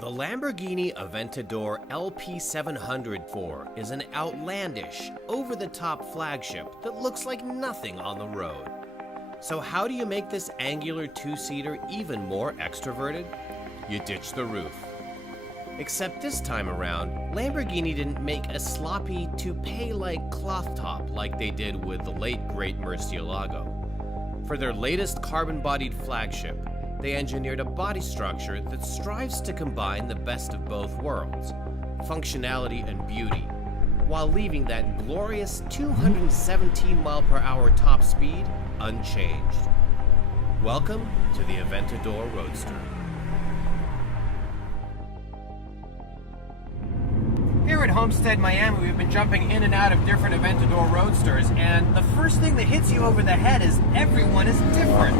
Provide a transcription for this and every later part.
The Lamborghini Aventador LP700-4 is an outlandish, over-the-top flagship that looks like nothing on the road. So how do you make this angular two-seater even more extroverted? You ditch the roof. Except this time around, Lamborghini didn't make a sloppy, toupee-like cloth top like they did with the late great Murcielago. For their latest carbon-bodied flagship, they engineered a body structure that strives to combine the best of both worlds, functionality and beauty, while leaving that glorious 217 mph top speed unchanged. Welcome to the Aventador Roadster. Here at Homestead, Miami, we've been jumping in and out of different Aventador Roadsters, and the first thing that hits you over the head is everyone is different.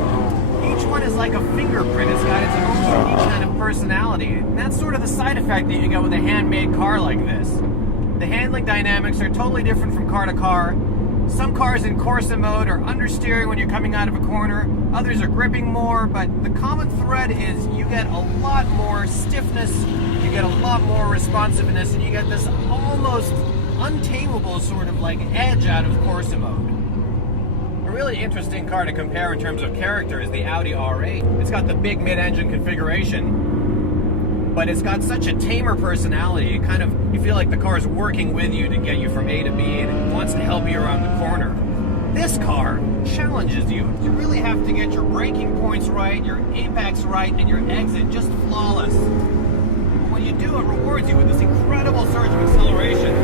Each one is like a fingerprint. It's got its own unique kind of personality. And that's sort of the side effect that you get with a handmade car like this. The handling dynamics are totally different from car to car. Some cars in Corsa mode are understeering when you're coming out of a corner. Others are gripping more, but the common thread is you get a lot more stiffness, you get a lot more responsiveness, and you get this almost untamable sort of like edge out of Corsa mode. A really interesting car to compare in terms of character is the Audi R8. It's got the big mid-engine configuration, but it's got such a tamer personality. You feel like the car is working with you to get you from A to B, and it wants to help you around the corner. This car challenges you. You really have to get your braking points right, your apex right, and your exit just flawless. But when you do, it rewards you with this incredible surge of acceleration.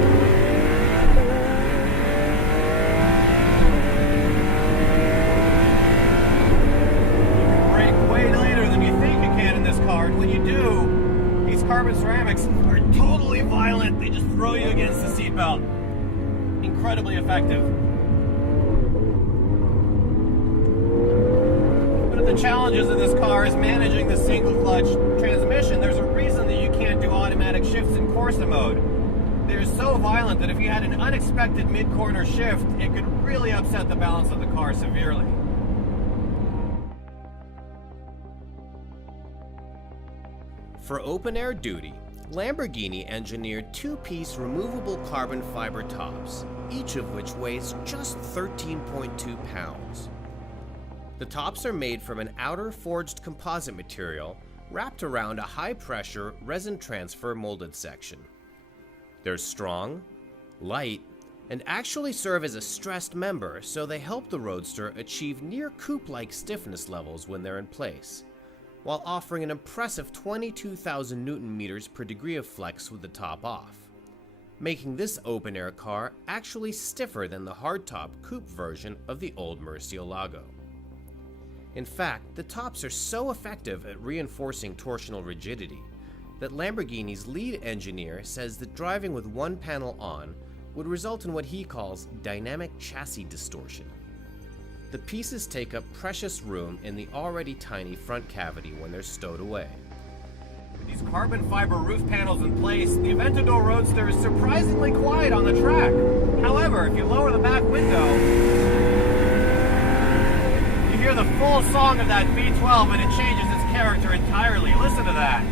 When you do, these carbon ceramics are totally violent. They just throw you against the seatbelt. Incredibly effective. One of the challenges of this car is managing the single clutch transmission. There's a reason that you can't do automatic shifts in Corsa mode. They're so violent that if you had an unexpected mid-corner shift, it could really upset the balance of the car severely. For open-air duty, Lamborghini engineered two-piece removable carbon fiber tops, each of which weighs just 13.2 pounds. The tops are made from an outer forged composite material wrapped around a high-pressure resin transfer molded section. They're strong, light, and actually serve as a stressed member, so they help the Roadster achieve near coupe-like stiffness levels when they're in place, while offering an impressive 22,000 Newton-meters per degree of flex with the top off, making this open-air car actually stiffer than the hardtop coupe version of the old Murcielago. In fact, the tops are so effective at reinforcing torsional rigidity that Lamborghini's lead engineer says that driving with one panel on would result in what he calls dynamic chassis distortion. The pieces take up precious room in the already tiny front cavity when they're stowed away. With these carbon fiber roof panels in place, the Aventador Roadster is surprisingly quiet on the track. However, if you lower the back window, you hear the full song of that V12 and it changes its character entirely. Listen to that.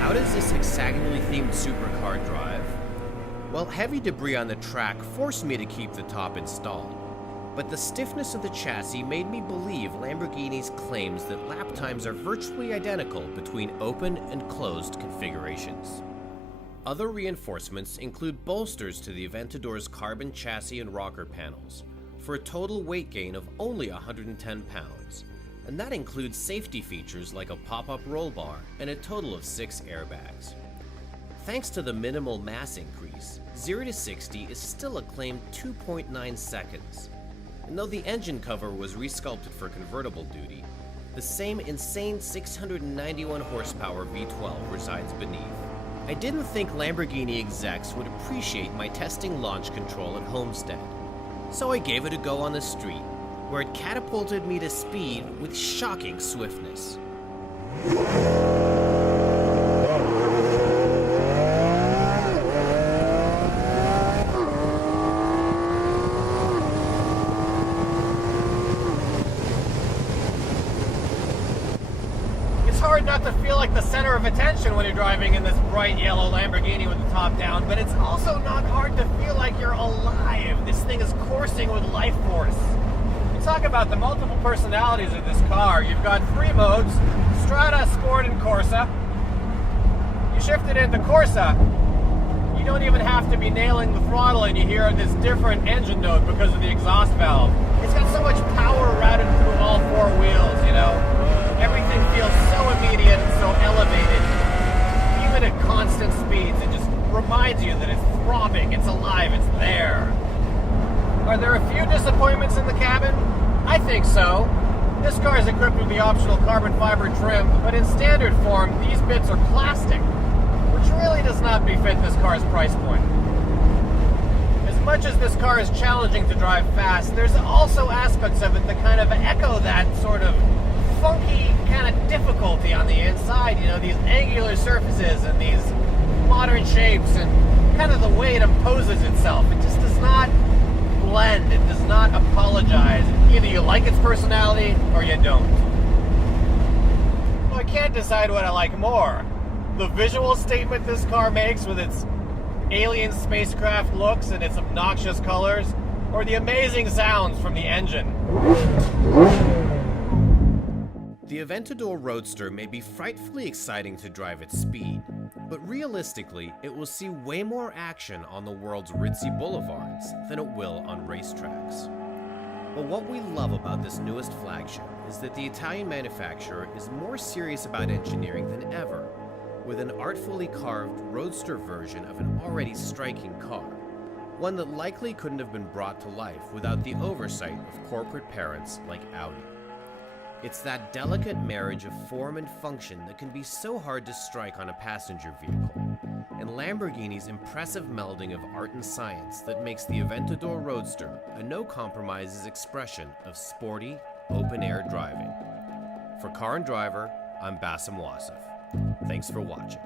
How does this hexagonally themed supercar drive? Well, heavy debris on the track forced me to keep the top installed, but the stiffness of the chassis made me believe Lamborghini's claims that lap times are virtually identical between open and closed configurations. Other reinforcements include bolsters to the Aventador's carbon chassis and rocker panels, for a total weight gain of only 110 pounds. And that includes safety features like a pop-up roll bar and a total of 6 airbags. Thanks to the minimal mass increase, 0 to 60 is still a claimed 2.9 seconds. And though the engine cover was resculpted for convertible duty, the same insane 691 horsepower V12 resides beneath. I didn't think Lamborghini execs would appreciate my testing launch control at Homestead, so I gave it a go on the street, where it catapulted me to speed with shocking swiftness. hard not to feel like the center of attention when you're driving in this bright yellow Lamborghini with the top down, but it's also not hard to feel like you're alive. This thing is coursing with life force. You talk about the multiple personalities of this car. You've got 3 modes: Strada, Sport, and Corsa. You shift it into Corsa, you don't even have to be nailing the throttle and you hear this different engine note because of the exhaust valve. It's got so much power routed through all 4 wheels, you know. Everything feels so immediate and so elevated. Even at constant speeds, it just reminds you that it's throbbing, it's alive, it's there. Are there a few disappointments in the cabin? I think so. This car is equipped with the optional carbon fiber trim, but in standard form, these bits are plastic, which really does not befit this car's price point. As much as this car is challenging to drive fast, there's also aspects of it that kind of echo that sort of funky kind of difficulty on the inside, you know, these angular surfaces and these modern shapes and kind of the way it imposes itself. It just does not blend, it does not apologize. Either you like its personality or you don't. Well, I can't decide what I like more. The visual statement this car makes with its alien spacecraft looks and its obnoxious colors, or the amazing sounds from the engine. The Aventador Roadster may be frightfully exciting to drive at speed, but realistically, it will see way more action on the world's ritzy boulevards than it will on racetracks. But what we love about this newest flagship is that the Italian manufacturer is more serious about engineering than ever, with an artfully carved roadster version of an already striking car, one that likely couldn't have been brought to life without the oversight of corporate parents like Audi. It's that delicate marriage of form and function that can be so hard to strike on a passenger vehicle, and Lamborghini's impressive melding of art and science that makes the Aventador Roadster a no-compromises expression of sporty, open-air driving. For Car and Driver, I'm Bassem Wasif. Thanks for watching.